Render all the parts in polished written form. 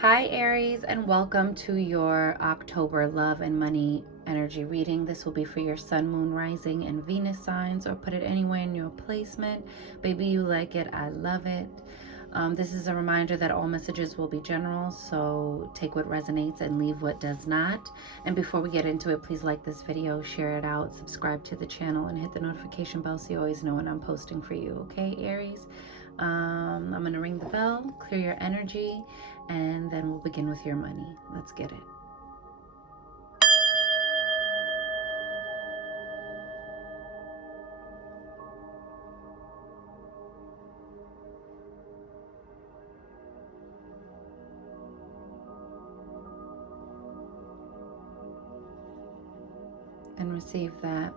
Hi, Aries, and welcome to your October love and money energy reading. This will be for your sun, moon, rising, and Venus signs, or put it anywhere in your placement. Baby, you like it. I love it. This is a reminder that all messages will be general, so take what resonates and leave what does not. And before we get into it, please like this video, share it out, subscribe to the channel, and hit the notification bell so you always know when I'm posting for you. Okay, Aries? I'm going to ring the bell, clear your energy, and then we'll begin with your money. Let's get it. And receive that.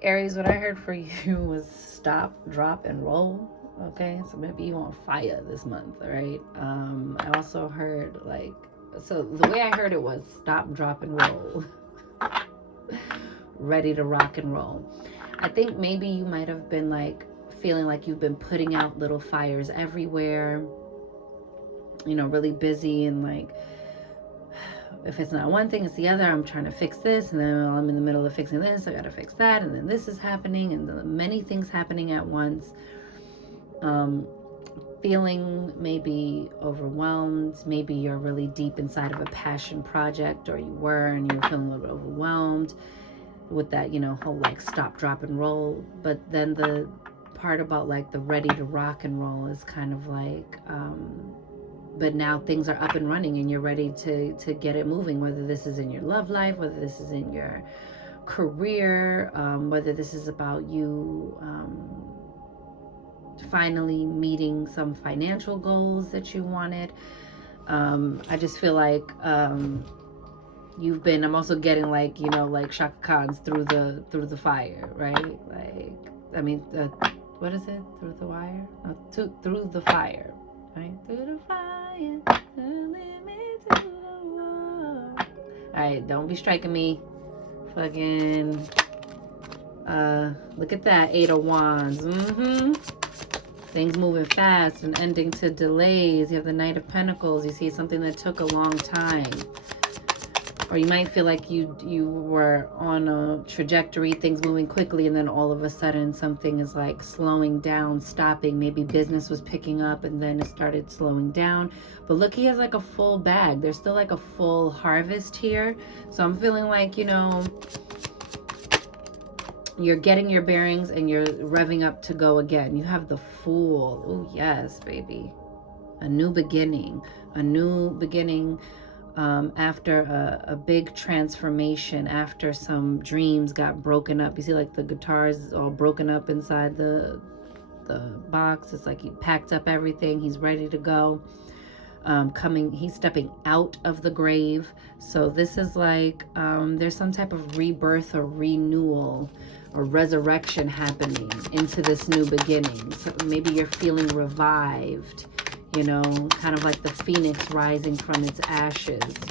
Aries, what I heard for you was stop, drop, and roll. Okay, so maybe you on fire this month, all right? I also heard so the way I heard it was stop, drop, and roll. Ready to rock and roll. I think maybe you might have been feeling like you've been putting out little fires everywhere, really busy, and if it's not one thing, it's the other. I'm trying to fix this, and then while I'm in the middle of fixing this, I gotta fix that, and then this is happening, and many things happening at once. Feeling maybe overwhelmed. Maybe you're really deep inside of a passion project, or you were, and you're feeling a little bit overwhelmed with that, whole stop, drop, and roll. But then the part about the ready to rock and roll is kind of but now things are up and running and you're ready to get it moving, whether this is in your love life, whether this is in your career, whether this is about you finally meeting some financial goals that you wanted. I just feel like you've been, I'm also getting Shaka Khan's through the fire, right? What is it? Through the wire? No, through the fire, right? Through the fire, to the wall. All right, don't be striking me. Fucking, look at that, 8 of Wands. Things moving fast and ending to delays. You have the Knight of Pentacles. You see something that took a long time. Or you might feel like you were on a trajectory, things moving quickly, and then all of a sudden something is slowing down, stopping. Maybe business was picking up and then it started slowing down. But look, he has a full bag. There's still a full harvest here. So I'm feeling you're getting your bearings and you're revving up to go again. You have the Fool. Oh, yes, baby. A new beginning. A new beginning. After a big transformation, after some dreams got broken up. You see the guitars is all broken up inside the box. It's he packed up everything. He's ready to go. He's stepping out of the grave. So this is there's some type of rebirth or renewal or resurrection happening into this new beginning. So maybe you're feeling revived, kind of like the phoenix rising from its ashes. It's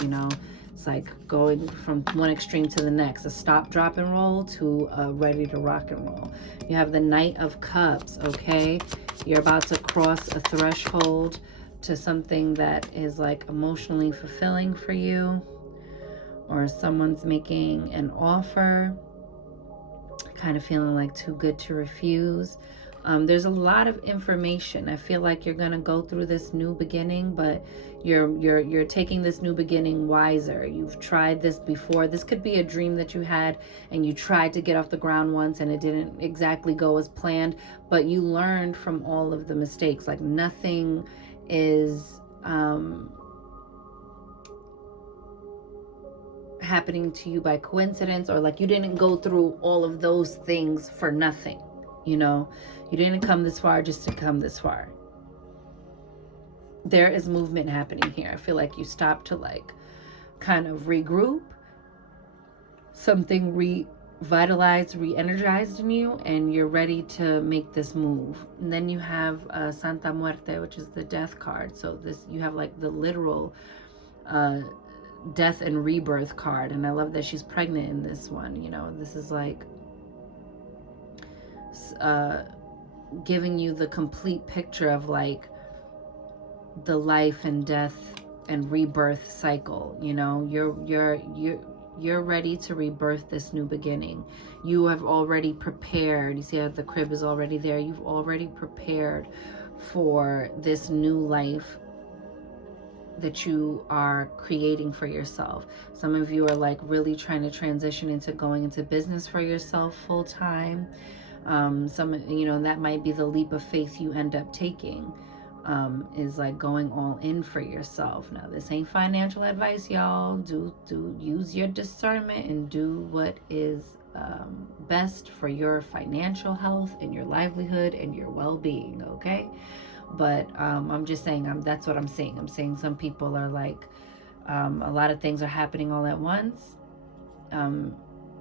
going from one extreme to the next, a stop, drop, and roll to a ready to rock and roll. You have the Knight of Cups, okay? You're about to cross a threshold to something that is emotionally fulfilling for you, or someone's making an offer, kind of feeling too good to refuse. There's a lot of information. I feel like you're gonna go through this new beginning, but you're taking this new beginning wiser. You've tried this before. This could be a dream that you had and you tried to get off the ground once and it didn't exactly go as planned, but you learned from all of the mistakes. Nothing is happening to you by coincidence, or you didn't go through all of those things for nothing. You didn't come this far just to come this far. There is movement happening here. I feel like you stopped to kind of regroup. Something revitalized, re-energized in you, and you're ready to make this move. And then you have Santa Muerte, which is the death card. So you have the literal death and rebirth card. And I love that she's pregnant in this one. This is giving you the complete picture of the life and death and rebirth cycle. You know, you're ready to rebirth this new beginning. You have already prepared. You see how the crib is already there. You've already prepared for this new life that you are creating for yourself. Some of you are like really trying to transition into going into business for yourself full time. Some, you know, that might be the leap of faith you end up taking, is like going all in for yourself. Now, this ain't financial advice, y'all. Do use your discernment and do what is best for your financial health and your livelihood and your well-being, okay? But I'm just saying, that's what I'm saying. I'm saying some people are like, a lot of things are happening all at once.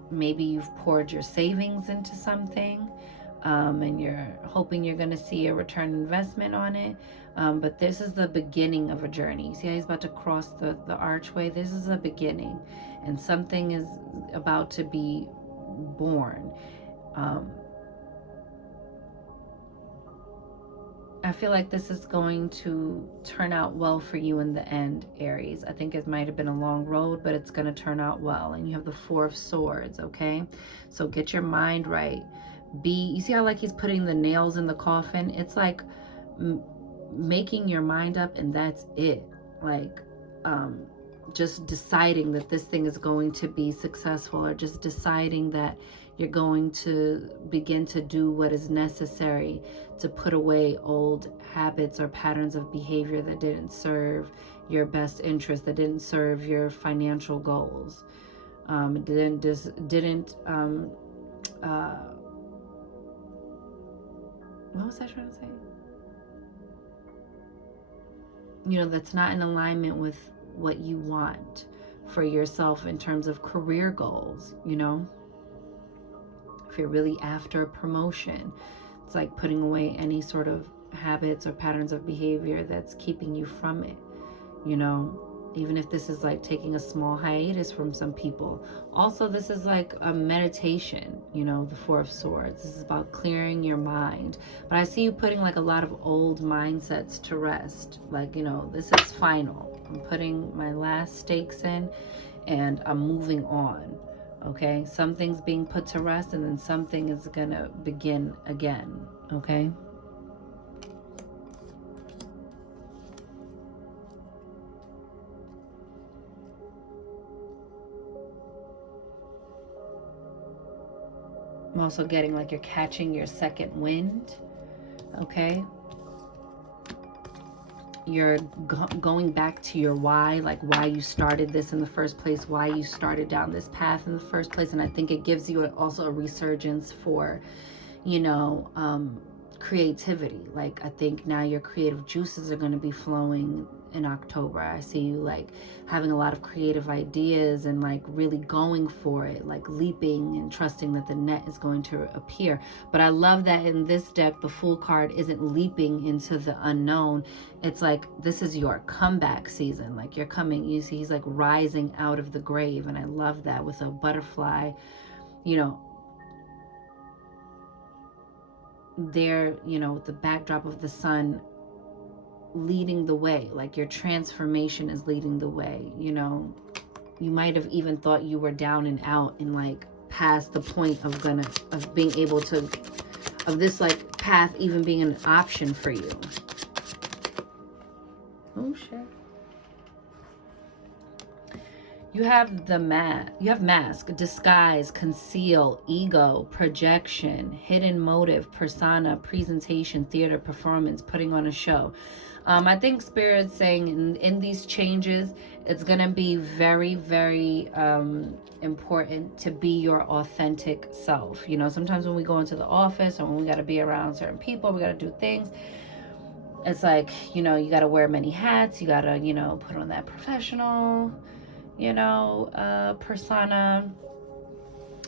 Maybe you've poured your savings into something, and you're hoping you're going to see a return investment on it. But this is the beginning of a journey. See how he's about to cross the archway? This is a beginning, and something is about to be born. I feel like this is going to turn out well for you in the end, Aries. I think it might have been a long road, but it's going to turn out well. And you have the Four of Swords, okay? So get your mind right. You see how like he's putting the nails in the coffin? It's like making your mind up, and that's it. Like, just deciding that this thing is going to be successful, or just deciding that you're going to begin to do what is necessary to put away old habits or patterns of behavior that didn't serve your best interest, that didn't serve your financial goals. What was I trying to say? You know, that's not in alignment with what you want for yourself in terms of career goals, you know? If you're really after a promotion, it's like putting away any sort of habits or patterns of behavior that's keeping you from it, you know? Even if this is like taking a small hiatus from some people. Also, this is like a meditation, you know, the Four of Swords. This is about clearing your mind. But I see you putting like a lot of old mindsets to rest. Like, you know, this is final. I'm putting my last stakes in and I'm moving on. Okay? Something's being put to rest, and then something is gonna begin again. Okay? I'm also getting like you're catching your second wind, okay? You're going back to your why, like why you started this in the first place, why you started down this path in the first place. And I think it gives you also a resurgence for, you know, creativity. Like, I think now your creative juices are going to be flowing in October. I see you like having a lot of creative ideas and like really going for it, like leaping and trusting that the net is going to appear. But I love that in this deck, the Fool card isn't leaping into the unknown. It's like, this is your comeback season. Like, you're coming, you see, he's like rising out of the grave. And I love that with a butterfly, you know, there, you know, the backdrop of the sun leading the way. Like, your transformation is leading the way. You know, you might have even thought you were down and out and like past the point of being able to, of this like path even being an option for you. Oh shit. You have mask, disguise, conceal, ego, projection, hidden motive, persona, presentation, theater, performance, putting on a show. I think Spirit's saying in these changes, it's going to be very, very important to be your authentic self. You know, sometimes when we go into the office or when we got to be around certain people, we got to do things. It's like, you know, you got to wear many hats. You got to, you know, put on that professional, you know, persona.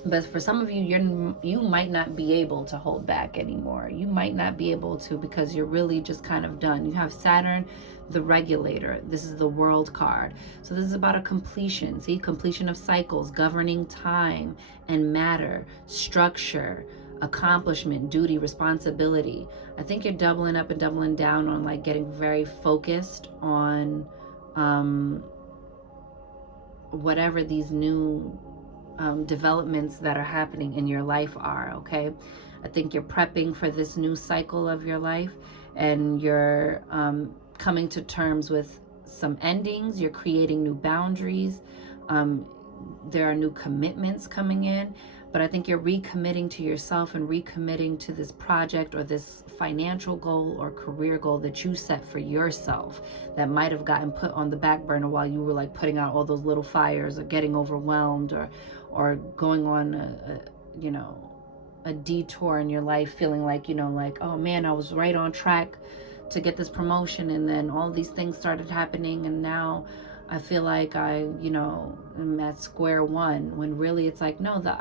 But for some of you, you might not be able to hold back anymore. You might not be able to, because you're really just kind of done. You have Saturn, the regulator. This is the World card. So this is about a completion. See, completion of cycles, governing time and matter, structure, accomplishment, duty, responsibility. I think you're doubling up and doubling down on like getting very focused on whatever these new developments that are happening in your life are, okay? I think you're prepping for this new cycle of your life, and you're coming to terms with some endings. You're creating new boundaries. There are new commitments coming in, but I think you're recommitting to yourself and recommitting to this project or this financial goal or career goal that you set for yourself that might have gotten put on the back burner while you were like putting out all those little fires, or getting overwhelmed, or going on a detour in your life, feeling like, like, oh man, I was right on track to get this promotion, and then all these things started happening, and now I feel like I am at square one, when really it's like, no, the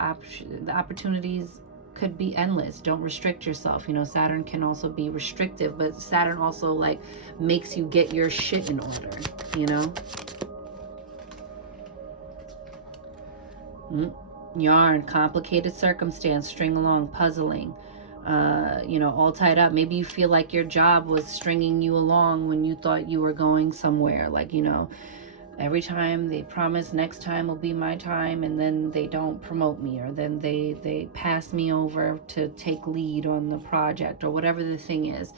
opportunities could be endless. Don't restrict yourself. Saturn can also be restrictive, but Saturn also like makes you get your shit in order, Yarn, complicated circumstance, string along, puzzling, all tied up. Maybe you feel like your job was stringing you along when you thought you were going somewhere. Like, every time they promise next time will be my time, and then they don't promote me, or then they pass me over to take lead on the project, or whatever the thing is.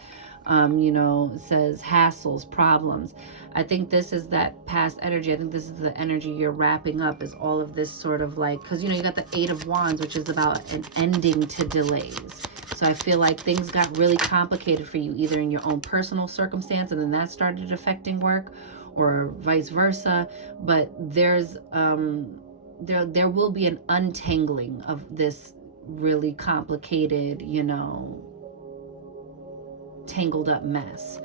It says hassles, problems. I think this is that past energy. I think this is the energy you're wrapping up, is all of this sort of like, because you got the 8 of Wands, which is about an ending to delays. So I feel like things got really complicated for you, either in your own personal circumstance, and then that started affecting work, or vice versa. But there's there will be an untangling of this really complicated, tangled up mess.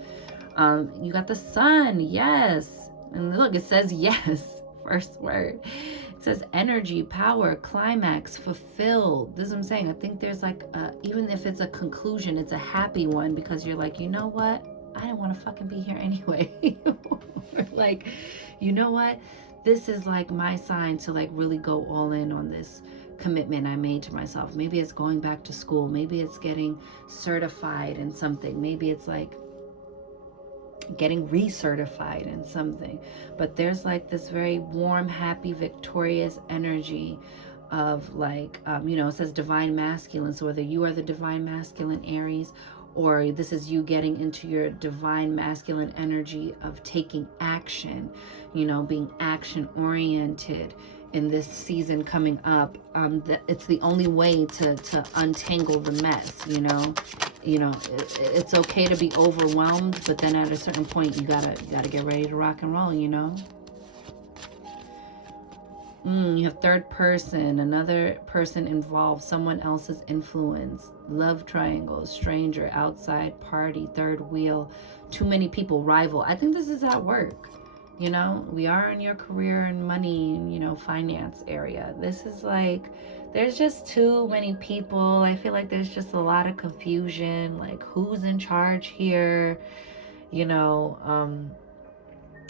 You got the Sun, yes, and look, it says yes, first word. It says energy, power, climax, fulfilled. This is what I'm saying. I think there's like even if it's a conclusion, it's a happy one, because you're like, you know what, I didn't want to fucking be here anyway. Like, you know what, this is like my sign to like really go all in on this commitment I made to myself. Maybe it's going back to school, maybe it's getting certified in something, maybe it's like getting recertified in something. But there's like this very warm, happy, victorious energy of like, it says divine masculine. So whether you are the divine masculine Aries, or this is you getting into your divine masculine energy of taking action, being action oriented in this season coming up, it's the only way to untangle the mess. It's okay to be overwhelmed, but then at a certain point you gotta get ready to rock and roll. You have third person, another person involved, someone else's influence, love triangles, stranger, outside party, third wheel, too many people, rival. I think this is at work. We are in your career and money, finance area. This is like, there's just too many people. I feel like there's just a lot of confusion, like who's in charge here,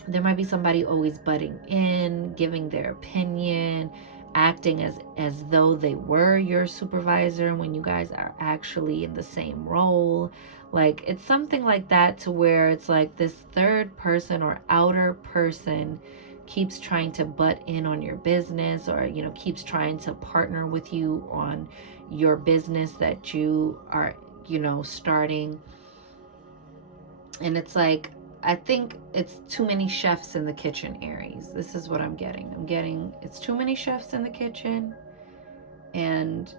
there might be somebody always butting in, giving their opinion, acting as though they were your supervisor when you guys are actually in the same role. Like, it's something like that, to where it's like this third person or outer person keeps trying to butt in on your business, or keeps trying to partner with you on your business that you are starting. And it's like, I think it's too many chefs in the kitchen, Aries. This is what I'm getting. It's too many chefs in the kitchen. And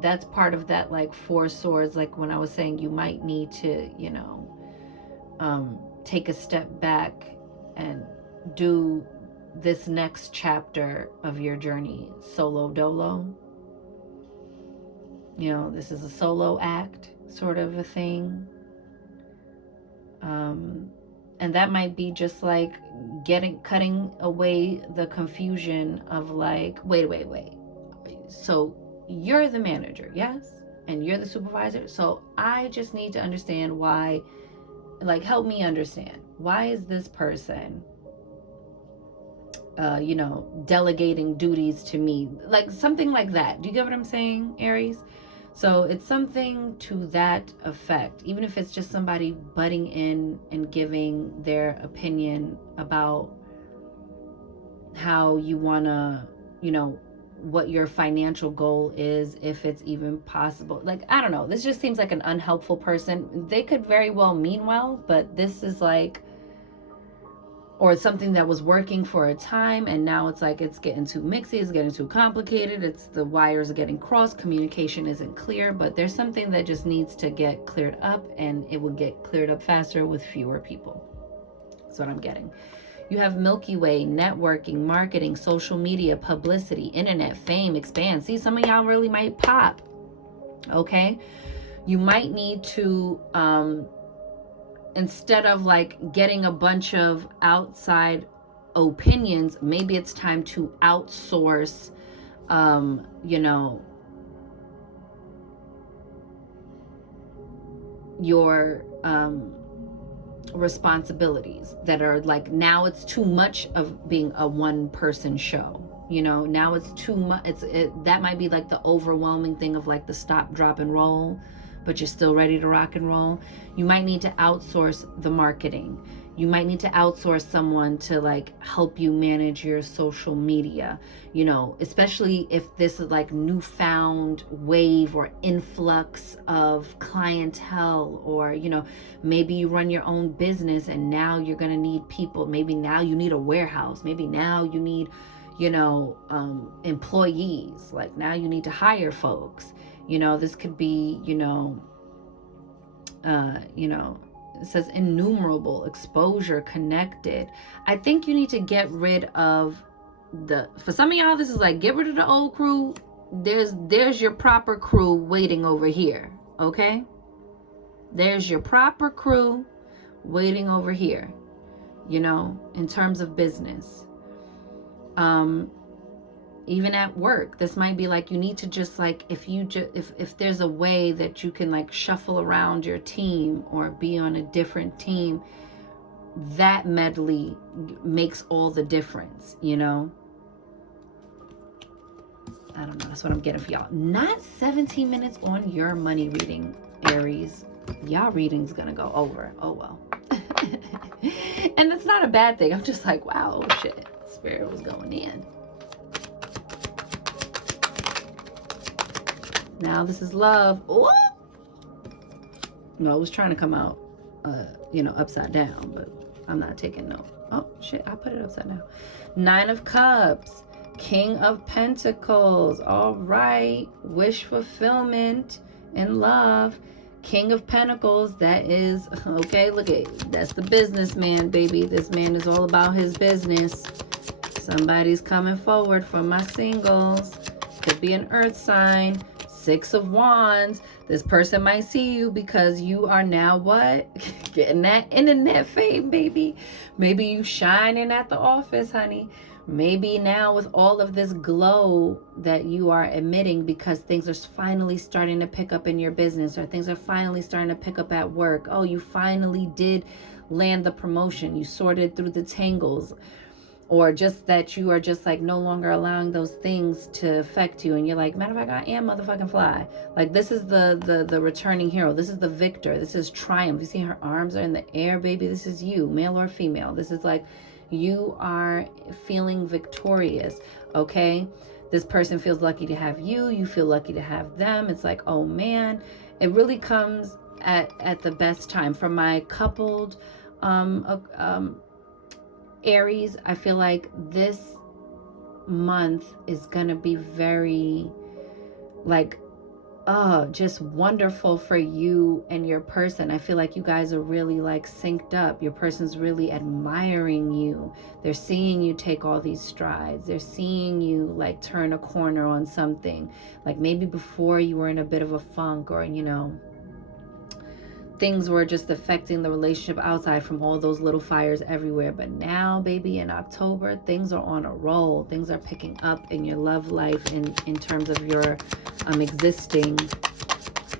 that's part of that, like, 4 swords. Like when I was saying, you might need to, take a step back and do this next chapter of your journey solo dolo. This is a solo act sort of a thing. And that might be just like cutting away the confusion of like, wait. So you're the manager, yes? And you're the supervisor. So I just need to understand why, like, help me understand. Why is this person you know, delegating duties to me, like something like that. Do you get what I'm saying, Aries? So it's something to that effect, even if it's just somebody butting in and giving their opinion about how you want to, you know, what your financial goal is, if it's even possible. Like, I don't know, this just seems like an unhelpful person. They could very well mean well, but this is like, or something that was working for a time and now it's like it's getting too mixy, it's getting too complicated, it's the wires are getting crossed, communication isn't clear. But there's something that just needs to get cleared up, and it will get cleared up faster with fewer people. That's what I'm getting. You have Milky Way, networking, marketing, social media, publicity, internet, fame, expand. See, some of y'all really might pop. Okay, you might need to instead of like getting a bunch of outside opinions, maybe it's time to outsource, you know, your responsibilities that are like, now it's too much of being a one person show. You know, now it's too much. That might be like the overwhelming thing of like the stop, drop, and roll, but you're still ready to rock and roll. You might need to outsource the marketing. You might need to outsource someone to like help you manage your social media, you know, especially if this is like newfound wave or influx of clientele, or, you know, maybe you run your own business and now you're going to need people. Maybe now you need a warehouse. Maybe now you need, you know, employees. Like now you need to hire folks. You know, this could be, you know, it says innumerable, exposure, connected. I think you need to get rid of for some of y'all, this is like, get rid of the old crew. There's your proper crew waiting over here. Okay. There's your proper crew waiting over here, you know, in terms of business. Even at work, this might be like, you need to just like, if there's a way that you can like shuffle around your team or be on a different team, that medley makes all the difference, you know. I don't know, that's what I'm getting for y'all. Not 17 minutes on your money reading, Aries. Y'all reading's gonna go over. Oh well. And that's not a bad thing. I'm just like, wow, oh shit, Spirit was going in. Now this is love. Ooh! No, I was trying to come out, you know, upside down, but I'm not taking note. Oh, shit, I put it upside down. 9 of Cups. King of Pentacles. All right. Wish fulfillment and love. King of Pentacles. That is, okay, look at, that's the businessman, baby. This man is all about his business. Somebody's coming forward for my singles. Could be an earth sign. 6 of Wands. This person might see you because you are now what? Getting that internet fame, baby. Maybe you shining at the office, honey. Maybe now with all of this glow that you are emitting because things are finally starting to pick up in your business, or things are finally starting to pick up at work. Oh, you finally did land the promotion. You sorted through the tangles. Or just that you are just like no longer allowing those things to affect you. And you're like, matter of fact, I am motherfucking fly. Like, this is the returning hero. This is the victor. This is triumph. You see her arms are in the air, baby. This is you, male or female. This is like, you are feeling victorious, okay? This person feels lucky to have you. You feel lucky to have them. It's like, oh man, it really comes at the best time. For my coupled Aries, I feel like this month is gonna be very like, just wonderful for you and your person. I feel like you guys are really like synced up. Your person's really admiring you. They're seeing you take all these strides. They're seeing you like turn a corner on something. Like maybe before you were in a bit of a funk, or, you know, things were just affecting the relationship outside from all those little fires everywhere. But now, baby, in October, things are on a roll. Things are picking up in your love life in terms of your existing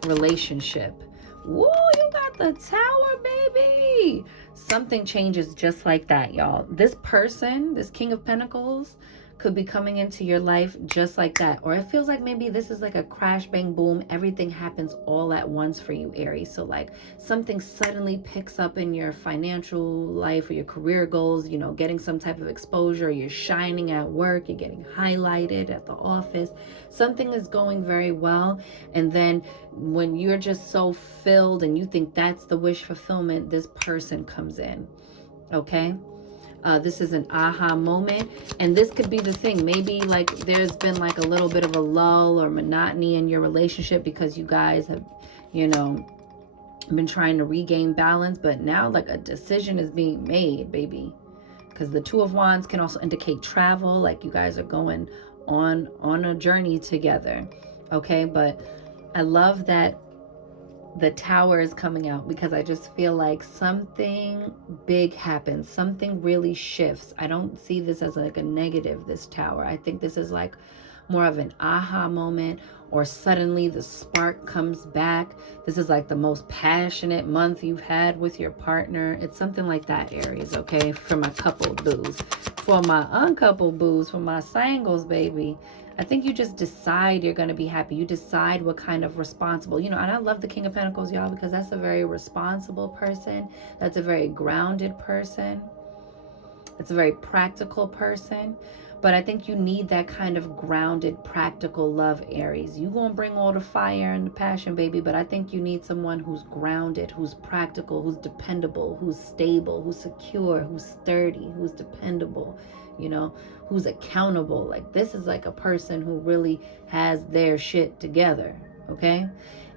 relationship. Woo, you got the Tower, baby. Something changes just like that, y'all. This person, this King of Pentacles, could be coming into your life just like that. Or it feels like maybe this is like a crash, bang, boom. Everything happens all at once for you, Aries. So like something suddenly picks up in your financial life or your career goals, you know, getting some type of exposure. You're shining at work. You're getting highlighted at the office. Something is going very well. And then when you're just so filled and you think that's the wish fulfillment, this person comes in. Okay? This is an aha moment, and this could be the thing. Maybe like there's been like a little bit of a lull or monotony in your relationship because you guys have, you know, been trying to regain balance, but now like a decision is being made, baby. Because the Two of Wands can also indicate travel, like you guys are going on a journey together. Okay, but I love that the Tower is coming out because I just feel like something big happens. Something really shifts. I don't see this as like a negative, this Tower. I think this is like more of an aha moment, or suddenly the spark comes back. This is like the most passionate month you've had with your partner. It's something like that, Aries, okay? For my coupled boos. For my uncoupled boos, for my singles, baby, I think you just decide you're going to be happy. You decide what kind of responsible, you know, and I love the King of Pentacles, y'all, because that's a very responsible person. That's a very grounded person. It's a very practical person. But I think you need that kind of grounded, practical love, Aries. You gonna bring all the fire and the passion, baby, but I think you need someone who's grounded, who's practical, who's dependable, who's stable, who's secure, who's sturdy, who's dependable, you know, who's accountable. Like this is like a person who really has their shit together, okay?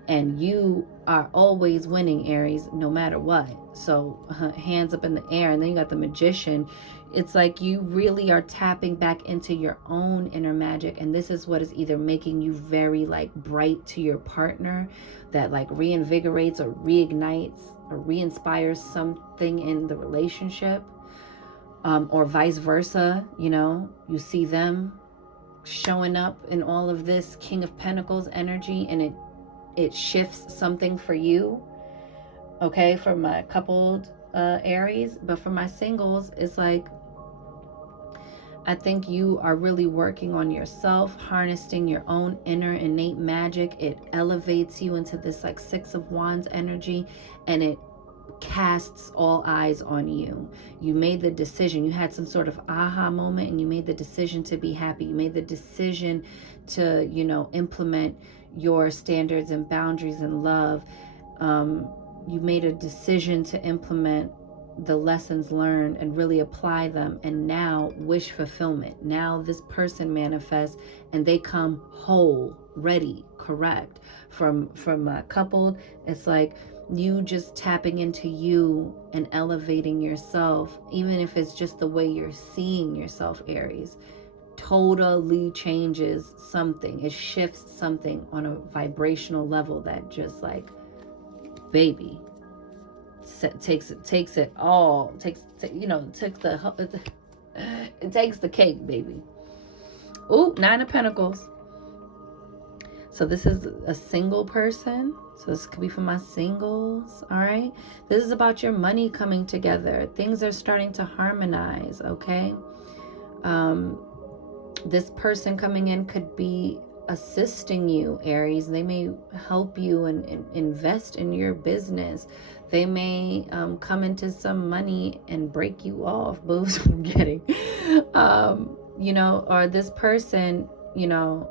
And you are always winning, Aries, no matter what. So hands up in the air. And then you got the Magician. It's like you really are tapping back into your own inner magic. And this is what is either making you very like bright to your partner, that like reinvigorates or reignites or re-inspires something in the relationship, or vice versa. You know, you see them showing up in all of this King of Pentacles energy, and it shifts something for you, okay, for my coupled Aries. But for my singles, it's like I think you are really working on yourself, harnessing your own inner innate magic. It elevates you into this like Six of Wands energy, and it casts all eyes on you. You made the decision. You had some sort of aha moment, and you made the decision to be happy. You made the decision to, you know, implement your standards and boundaries and love. You made a decision to implement the lessons learned and really apply them, and now wish fulfillment. Now this person manifests and they come whole, ready, correct. From coupled, it's like you just tapping into you and elevating yourself, even if it's just the way you're seeing yourself, Aries, totally changes something. It shifts something on a vibrational level that just like, baby, takes it all, it takes the cake, baby. Ooh, Nine of Pentacles. So this is a single person. So this could be for my singles, all right? This is about your money coming together. Things are starting to harmonize, okay? This person coming in could be assisting you, Aries. They may help you and invest in your business. They may come into some money and break you off, booze. I'm kidding. You know, or this person, you know,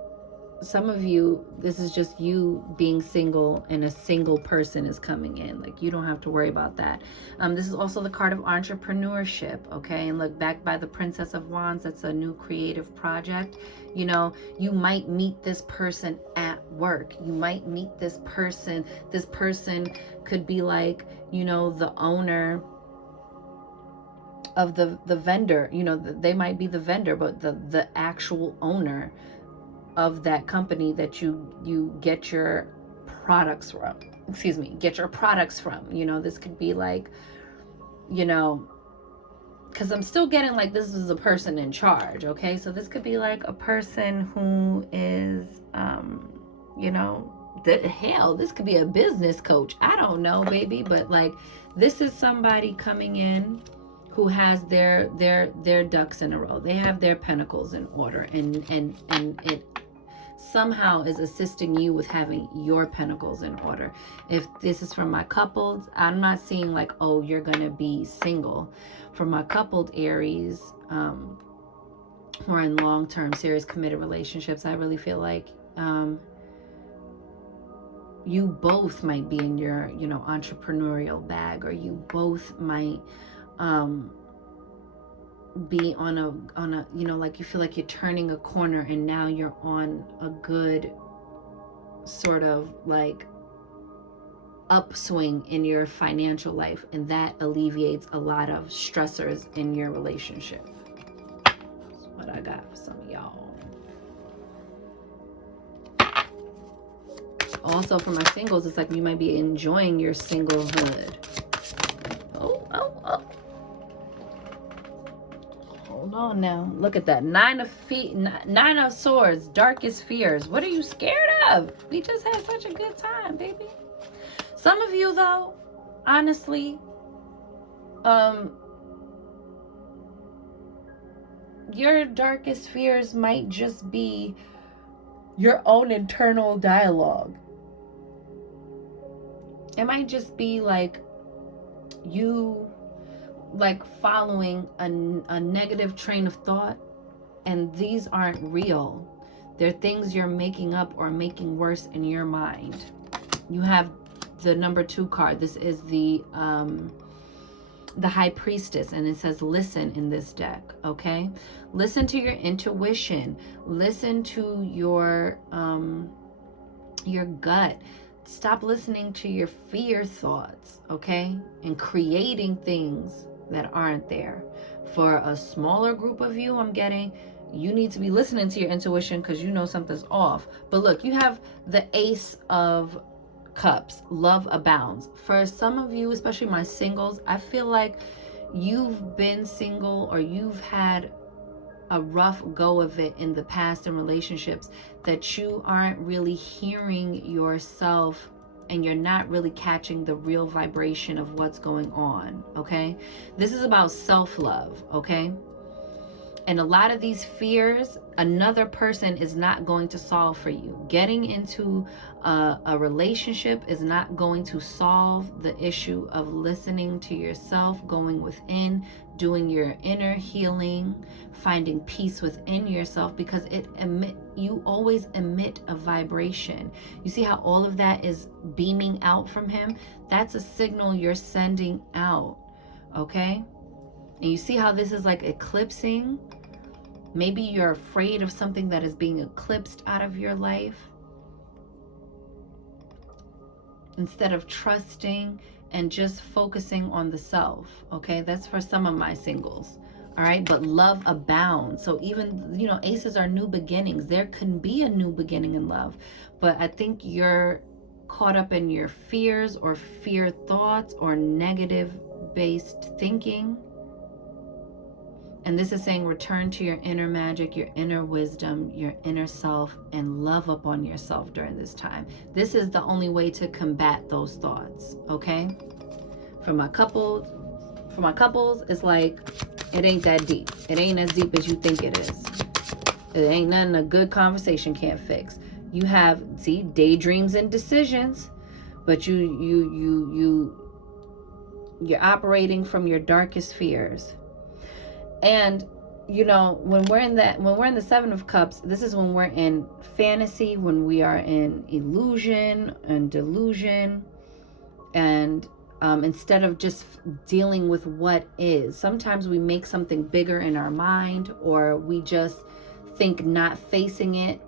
some of you, this is just you being single and a single person is coming in. Like you don't have to worry about that. This is also the card of entrepreneurship, okay? And look, back by the Princess of Wands, that's a new creative project. You know, you might meet this person at work. You might meet this person. This person could be like, you know, the owner of the vendor. You know, they might be the vendor, but the actual owner of that company that you get your products from. Get your products from. You know, this could be like, you know, because I'm still getting like this is a person in charge, okay? So this could be like a person who is, you know, hell, this could be a business coach. I don't know, baby, but like this is somebody coming in who has their ducks in a row. They have their pentacles in order, and it somehow is assisting you with having your pentacles in order. If this is from my coupled, I'm not seeing like, oh, you're gonna be single. For my coupled Aries, who are in long-term, serious, committed relationships, I really feel like you both might be in your, entrepreneurial bag, or you both might be on a like you feel like you're turning a corner, and now you're on a good sort of like upswing in your financial life, and that alleviates a lot of stressors in your relationship. That's what I got for some of y'all. Also for my singles, it's like you might be enjoying your singlehood. Oh. Hold on now. Look at that. Nine of Swords, darkest fears. What are you scared of? We just had such a good time, baby. Some of you, though, honestly, your darkest fears might just be your own internal dialogue. It might just be like you like following a negative train of thought, and these aren't real. They're things you're making up or making worse in your mind. You have the number 2 card. This is the High Priestess, and it says listen in this deck. Okay, listen to your intuition, listen to your gut. Stop listening to your fear thoughts, okay, and creating things that aren't there. For a smaller group of you, I'm getting, you need to be listening to your intuition because you know something's off. But look, you have the Ace of Cups. Love abounds. For some of you, especially my singles, I feel like you've been single, or you've had a rough go of it in the past in relationships, that you aren't really hearing yourself, and you're not really catching the real vibration of what's going on. Okay, this is about self-love. Okay, and a lot of these fears, another person is not going to solve for you. Getting into a relationship is not going to solve the issue of listening to yourself, going within, doing your inner healing, finding peace within yourself, because you always emit a vibration. You see how all of that is beaming out from him? That's a signal you're sending out. Okay? And you see how this is like eclipsing? Maybe you're afraid of something that is being eclipsed out of your life, instead of trusting and just focusing on the self. Okay, that's for some of my singles. All right, but love abounds. So even, aces are new beginnings. There can be a new beginning in love, but I think you're caught up in your fears or fear thoughts or negative based thinking. And this is saying return to your inner magic, your inner wisdom, your inner self, and love upon yourself during this time. This is the only way to combat those thoughts, okay? For my couples, it's like, it ain't that deep. It ain't as deep as you think it is. It ain't nothing a good conversation can't fix. You have, daydreams and decisions, but you're operating from your darkest fears. And when we're in the 7 of Cups, this is when we're in fantasy, when we are in illusion and delusion, and instead of just dealing with what is. Sometimes we make something bigger in our mind, or we just think not facing it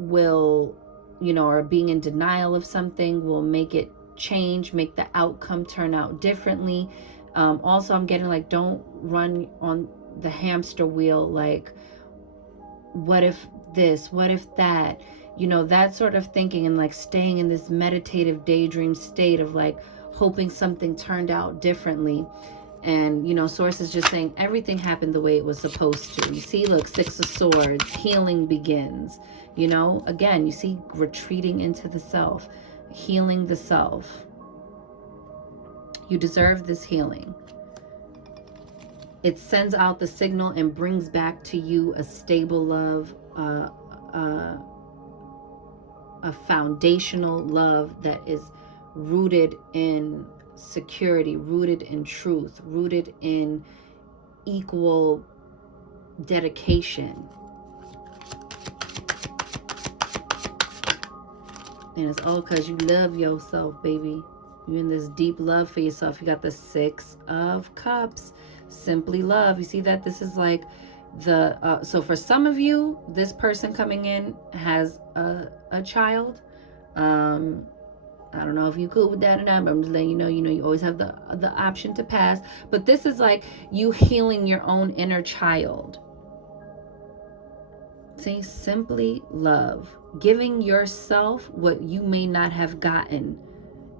will, or being in denial of something will make it change, make the outcome turn out differently. Also, I'm getting like, don't run on the hamster wheel, like, what if this, what if that, that sort of thinking, and like staying in this meditative daydream state of like hoping something turned out differently. And, you know, Source is just saying everything happened the way it was supposed to. You see, look, Six of Swords, healing begins. You know, again, you see retreating into the self, healing the self. You deserve this healing. It sends out the signal and brings back to you a stable love, a foundational love that is rooted in security, rooted in truth, rooted in equal dedication. And it's all because you love yourself, baby. You're in this deep love for yourself. You got the Six of Cups. Simply love. You see that? This is like the so for some of you, this person coming in has a child. I don't know if you cool with that or not, but I'm just letting you know, you always have the option to pass. But this is like you healing your own inner child. See, simply love. Giving yourself what you may not have gotten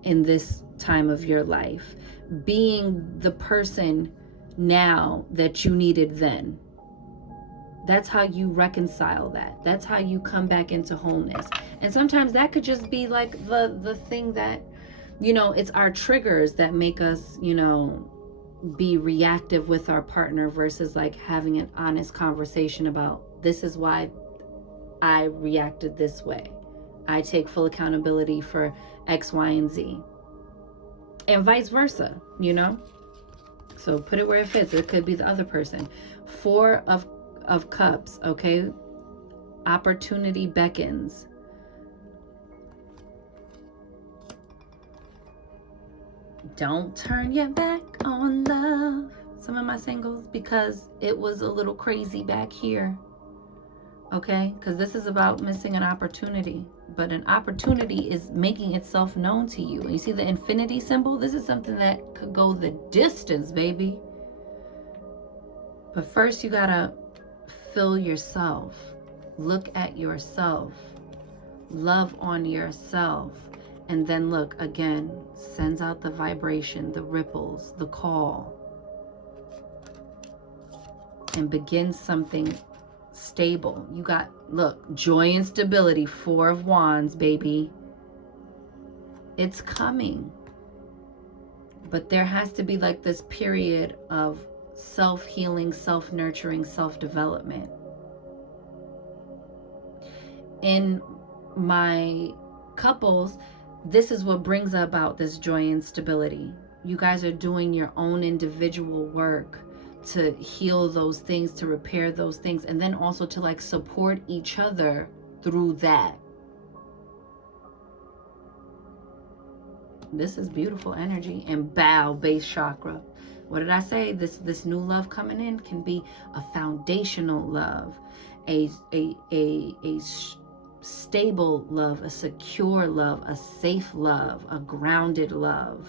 in this time of your life. Being the person now that you needed then. That's how you reconcile that. That's how you come back into wholeness. And sometimes that could just be like the thing that, you know, it's our triggers that make us, you know, be reactive with our partner versus like having an honest conversation about, this is why I reacted this way. I take full accountability for X, Y, and Z. And vice versa, you know? So put it where it fits. It could be the other person. Four of Cups, okay? Opportunity beckons. Don't turn your back on love. Some of my singles, because it was a little crazy back here. Okay? Because this is about missing an opportunity. But an opportunity is making itself known to you. And you see the infinity symbol? This is something that could go the distance, baby. But first you gotta fill yourself. Look at yourself. Love on yourself. And then look, again, sends out the vibration, the ripples, the call. And begin something stable. You got, look, joy and stability. Four of Wands, baby. It's coming. But there has to be like this period of self-healing, self-nurturing, self-development. In my couples, this is what brings about this joy and stability. You guys are doing your own individual work to heal those things, to repair those things, and then also to like support each other through that. This is beautiful energy. And bow, base chakra. What did I say? This new love coming in can be a foundational love, a stable love, a secure love, a safe love, a grounded love.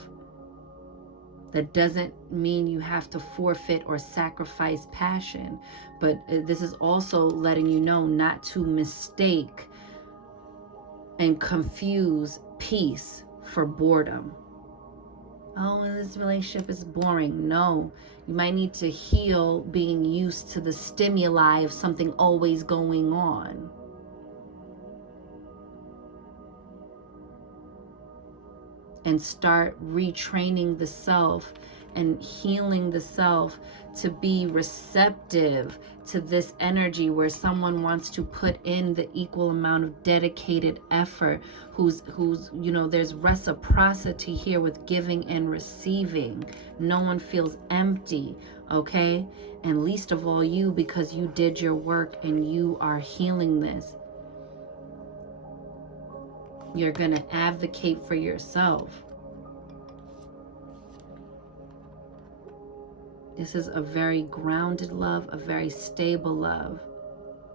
That doesn't mean you have to forfeit or sacrifice passion, but this is also letting you know not to mistake and confuse peace for boredom. Oh, this relationship is boring. No, you might need to heal being used to the stimuli of something always going on. And start retraining the self and healing the self to be receptive to this energy where someone wants to put in the equal amount of dedicated effort, who's you know, there's reciprocity here with giving and receiving. No one feels empty, okay? And least of all you, because you did your work and you are healing this. You're going to advocate for yourself. This is a very grounded love, a very stable love.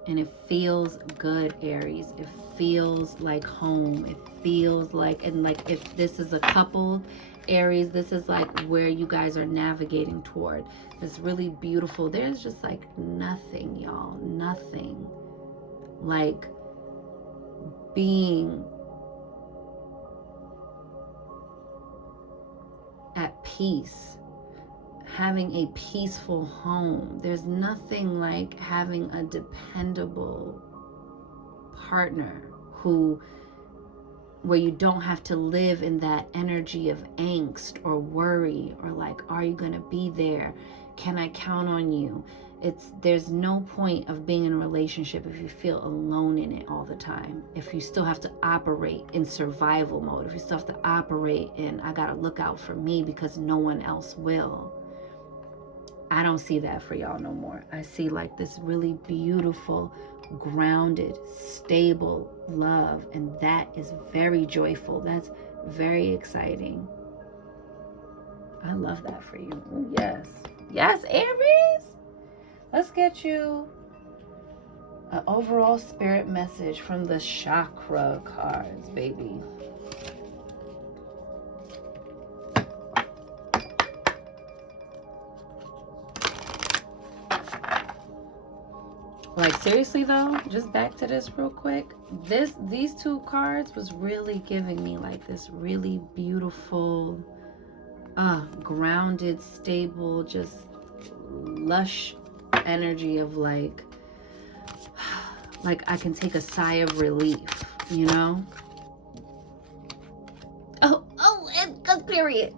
And it feels good, Aries. It feels like home. It feels like, and like if this is a couple, Aries, this is like where you guys are navigating toward. It's really beautiful. There's just like nothing, y'all. Nothing like being at peace, having a peaceful home. There's nothing like having a dependable partner where you don't have to live in that energy of angst or worry, or like, are you gonna be there? Can I count on you? There's no point of being in a relationship if you feel alone in it all the time. If you still have to operate in survival mode, if you still have to operate in, I gotta look out for me because no one else will. I don't see that for y'all no more. I see like this really beautiful, grounded, stable love, and that is very joyful. That's very exciting. I love that for you. Oh, yes. Yes, Aries. Let's get you an overall spirit message from the chakra cards, baby. Like, seriously though, just back to this real quick. These two cards was really giving me like this really beautiful, grounded, stable, just lush energy of like I can take a sigh of relief, you know? Oh, and period.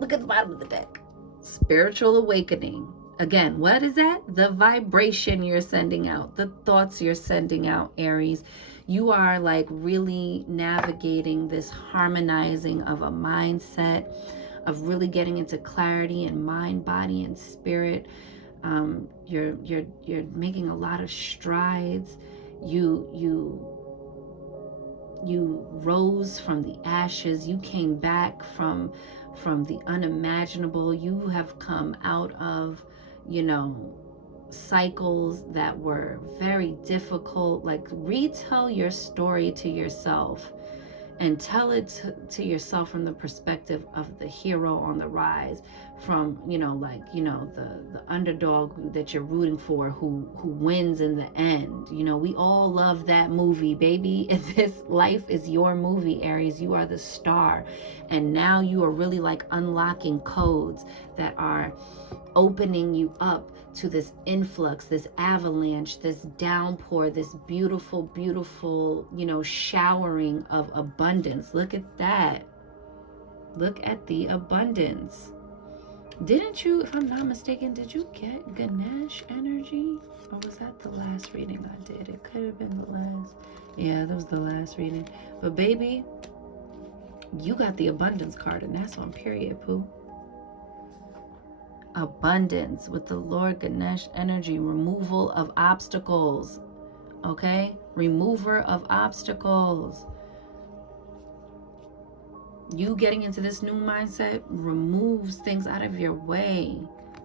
Look at the bottom of the deck. Spiritual awakening. Again, what is that? The vibration you're sending out, the thoughts you're sending out, Aries. You are like really navigating this harmonizing of a mindset, of really getting into clarity in mind, body, and spirit. You're making a lot of strides. You rose from the ashes. You came back from the unimaginable. You have come out of, cycles that were very difficult. Like, retell your story to yourself and tell it to yourself from the perspective of the hero on the rise, from the underdog that you're rooting for, who wins in the end. We all love that movie, baby. This life is your movie, Aries. You are the star, and now you are really like unlocking codes that are opening you up to this influx, this avalanche, this downpour, this beautiful, beautiful, showering of abundance. Look at that. Look at the abundance. Didn't you, if I'm not mistaken, did you get Ganesh energy? Or was that the last reading I did? It could have been the last. Yeah, that was the last reading. But baby, you got the abundance card, and that's on period, poo. Abundance with the Lord Ganesh energy, removal of obstacles. Okay, remover of obstacles. You getting into this new mindset removes things out of your way,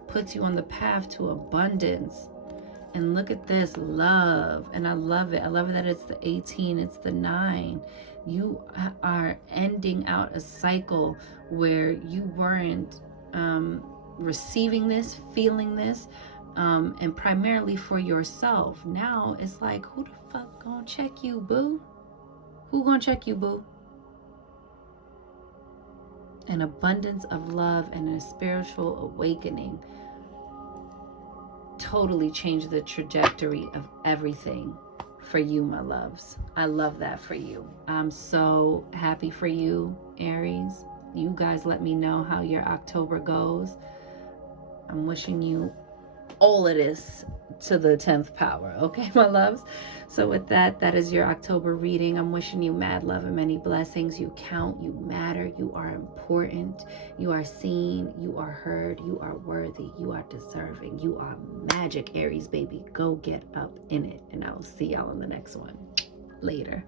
puts you on the path to abundance. And look at this, love. And I love it. I love that it's the 18, it's the 9. You are ending out a cycle where you weren't receiving this, feeling this, and primarily for yourself. Now it's like, who the fuck gonna check you, boo? Who gonna check you, boo? An abundance of love and a spiritual awakening totally changed the trajectory of everything for you, my loves. I love that for you. I'm so happy for you, Aries. You guys let me know how your October goes. I'm wishing you all of this to the 10th power, okay, my loves? So with that, that is your October reading. I'm wishing you mad love and many blessings. You count, you matter, you are important, you are seen, you are heard, you are worthy, you are deserving, you are magic, Aries baby. Go get up in it, and I'll see y'all on the next one. Later.